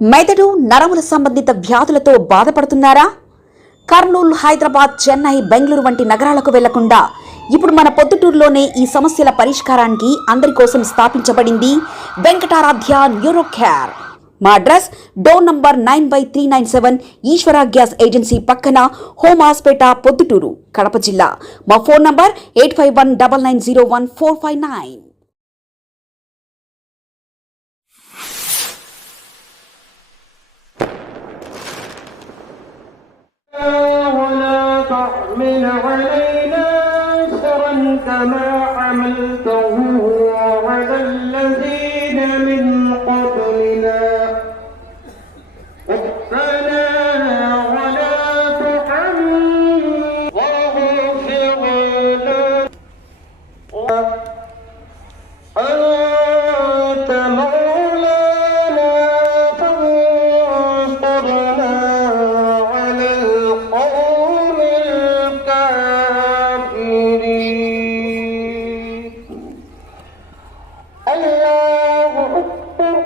మెదడు నరముల సంబంధిత వ్యాధులతో బాధపడుతున్నారా? కర్నూలు, హైదరాబాద్, చెన్నై, బెంగళూరు వంటి నగరాలకు వెళ్లకుండా ఇప్పుడు మన పొద్దుటూరులోనే ఈ సమస్యల పరిష్కారానికి అందరి కోసం స్థాపించబడింది వెంకటారాధ్య న్యూరో కేర్. మా అడ్రస్ డోర్ నంబర్ 9/397 ఈశ్వర గ్యాస్ ఏజెన్సీ పక్కన, హోమ్ హాస్పేట, పొద్దుటూరు, కడప జిల్లా. మా ఫోన్ నంబర్ 8519901459. ولا تحمل علينا إصرا كما حملته على الذين من قبلنا ربنا ولا تحملنا واغفر لنا أنت مولانا فانصرنا على القوم الكافرين. الله أكبر.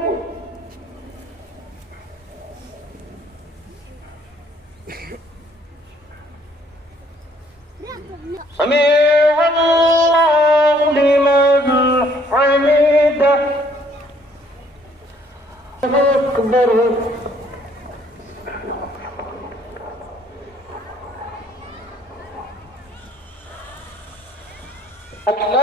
سمع الله لمن حمده. أكبر. الله أكبر.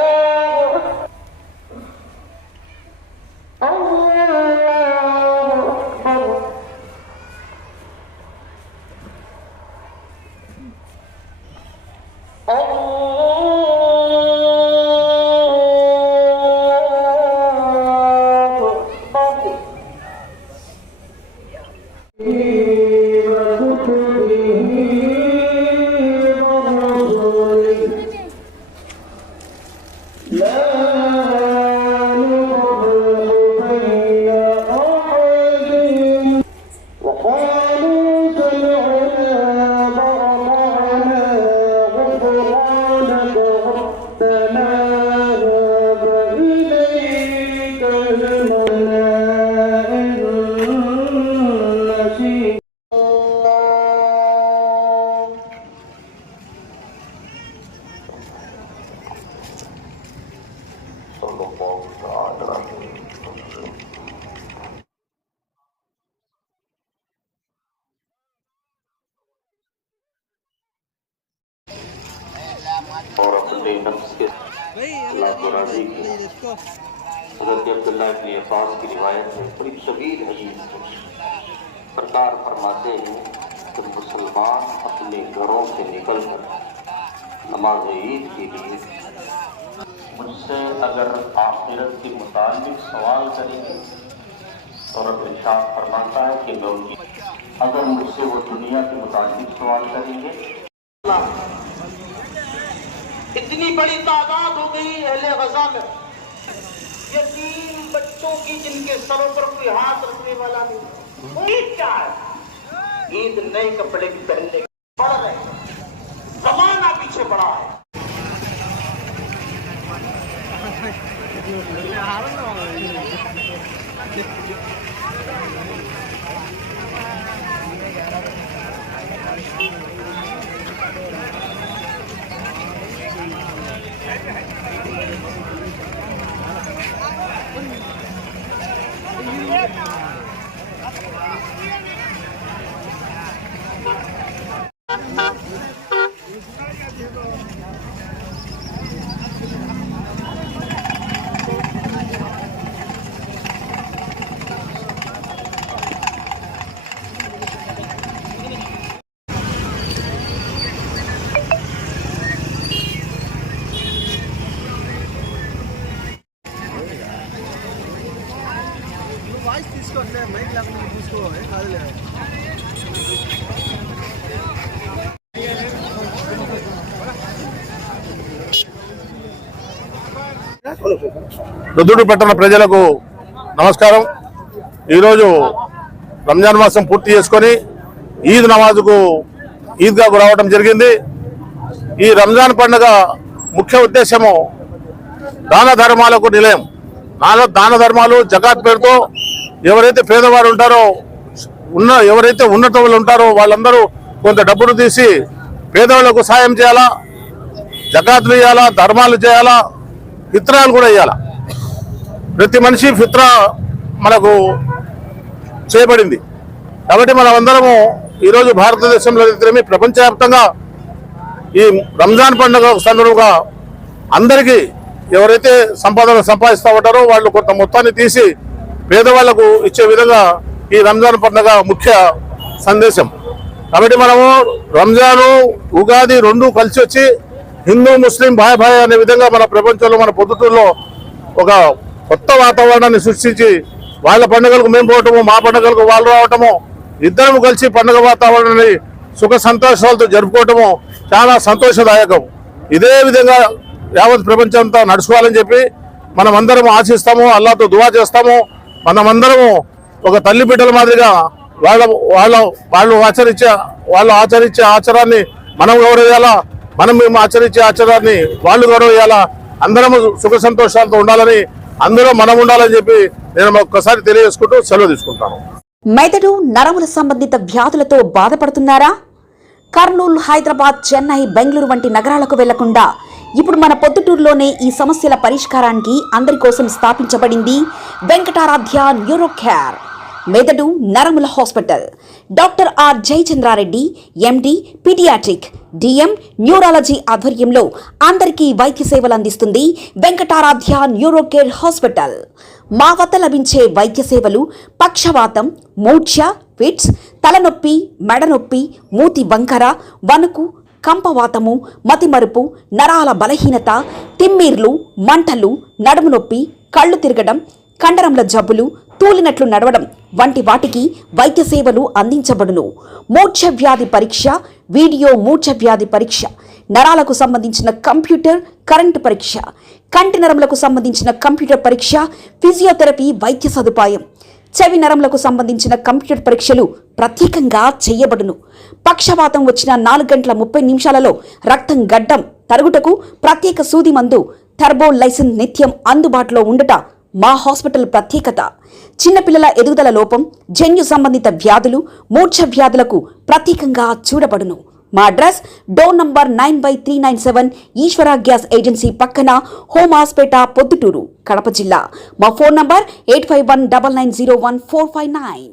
और अपने नफ्स के अल्लाह को राजी की हज़रत अब्दुल्लाह इब्न अब्बास की रिवायत है, बड़ी तवील हदीस है। सरकार फरमाते हैं कि मुसलमान अपने घरों से निकलकर नमाज ईद के लिए मुझसे अगर आखिरत के मुताल्लिक सवाल करेंगे तो रब इरशाद फरमाता है कि मैं उनकी, अगर मुझसे वो दुनिया के मुताल्लिक सवाल करेंगे। इतनी बड़ी तादाद हो गई अहले गज़ा में, यतीम बच्चों की जिनके सरों पर कोई हाथ रखने वाला नहीं। ईद क्या है? ईद नए कपड़े भी पहनने बढ़ रहे, जमाना पीछे बढ़ा है। రుద్దుడు పట్టణ ప్రజలకు నమస్కారం. ఈరోజు రంజాన్ మాసం పూర్తి చేసుకొని ఈద్ నమాజ్కు ఈద్గాకు రావడం జరిగింది. ఈ రంజాన్ పండుగ ముఖ్య ఉద్దేశము దాన ధర్మాలకు నిలయం. దాన ధర్మాలు జకాత్ పేరుతో ఎవరైతే పేదవారు ఉంటారో ఎవరైతే ఉన్నత వాళ్ళు ఉంటారో వాళ్ళందరూ కొంత డబ్బును తీసి పేదవాళ్లకు సాయం చేయాలా, జకాతులు ఇవ్వాలా, ధర్మాలు చేయాలా, ఫిత్రాలు కూడా ఇవ్వాలా. ప్రతి మనిషి ఫిత్రా మనకు చేయబడింది. కాబట్టి మనం అందరము ఈరోజు భారతదేశంలో ఇద్దరమే ప్రపంచవ్యాప్తంగా ఈ రంజాన్ పండుగ సందర్భంగా అందరికీ ఎవరైతే సంపాదన సంపాదిస్తూ ఉంటారో వాళ్ళు కొంత మొత్తాన్ని తీసి పేదవాళ్లకు ఇచ్చే విధంగా ఈ రంజాన్ పండుగ ముఖ్య సందేశం. కాబట్టి మనము రంజాను ఉగాది రెండు కలిసి వచ్చి హిందూ ముస్లిం భాయ్ భాయ్ అనే విధంగా మన ప్రపంచంలో మన పొద్దుటూరులో ఒక కొత్త వాతావరణాన్ని సృష్టించి వాళ్ళ పండుగలకు మేము పోవటము, మా పండుగలకు వాళ్ళు రావటము, ఇద్దరము కలిసి పండుగ వాతావరణాన్ని సుఖ సంతోషాలతో జరుపుకోవటము చాలా సంతోషదాయకం. ఇదే విధంగా యావత్ ప్రపంచం అంతా నడుచుకోవాలని చెప్పి మనం అందరం ఆశిస్తాము, అల్లాహ్తో దువా చేస్తాము. మనమందరము ఒక తల్లి బిడ్డల మాదిరిగా వాళ్ళు ఆచరించే ఆచారాన్ని మనం గౌరవించాలా, మేము ఆచరించే ఆచారాన్ని వాళ్ళు గౌరవించాలా. అందరము సుఖ సంతోషాలతో ఉండాలని, అందరూ మనం ఉండాలని చెప్పి నేను ఒక్కసారి తెలియజేసుకుంటూ సెలవు తీసుకుంటాను. మెదడు నరముల సంబంధిత వ్యాధులతో బాధపడుతున్నారా? కర్నూలు, హైదరాబాద్, చెన్నై, బెంగళూరు వంటి నగరాలకు వెళ్లకుండా ఇప్పుడు మన పొద్దుటూరులోనే ఈ సమస్యల పరిష్కారానికి అందరి కోసం స్థాపించబడింది వెంకటారాధ్య న్యూరో కేర్ మెదడు నరముల hospital. Doctor are Jayachandra Reddy, MD, paediatric, DM, neurology ఆధ్వర్యంలో అందరికీ వైద్య సేవలు అందిస్తుంది వెంకటారాధ్య న్యూరో కేర్ హాస్పిటల్. మా వద్ద లభించే వైద్య సేవలు పక్షవాతం, మూర్ఛ, ఫిట్స్, తలనొప్పి, మెడనొప్పి, మూతి వంకర, వణుకు, కంపవాతము, మతిమరుపు, నరాల బలహీనత, తిమ్మిర్లు, మంటలు, నడుము నొప్పి, కళ్ళు తిరగడం, కండరంల జబ్బులు, తూలినట్లు నడవడం వంటి వాటికి వైద్య సేవలు అందించబడును. మూర్ఛ వ్యాధి పరీక్ష, వీడియో మూర్ఛ వ్యాధి పరీక్ష, నరాలకు సంబంధించిన కంప్యూటర్ కరెంటు పరీక్ష, కంటి నరములకు సంబంధించిన కంప్యూటర్ పరీక్ష, ఫిజియోథెరపీ వైద్య సదుపాయం, చెవి నరములకు సంబంధించిన కంప్యూటర్ పరీక్షలు ప్రత్యేకంగా చేయబడును. పక్షవాతం వచ్చిన 4 గంటల 30 నిమిషాలలో రక్తం గడ్డం తరుగుటకు ప్రత్యేక సూది మందు థర్బోలైసిన్ నిత్యం అందుబాటులో ఉండట మా హాస్పిటల్ ప్రత్యేకత. చిన్నపిల్లల ఎదుగుదల లోపం, జన్యు సంబంధిత వ్యాధులు, మూర్ఛ వ్యాధులకు ప్రత్యేకంగా చూడబడును. మా అడ్రస్ డోర్ నంబర్ 9/397 ఈశ్వర గ్యాస్ ఏజెన్సీ పక్కన, హోమాస్పేట, పొద్దుటూరు, కడప జిల్లా. మా ఫోన్ నంబర్ 8519901459.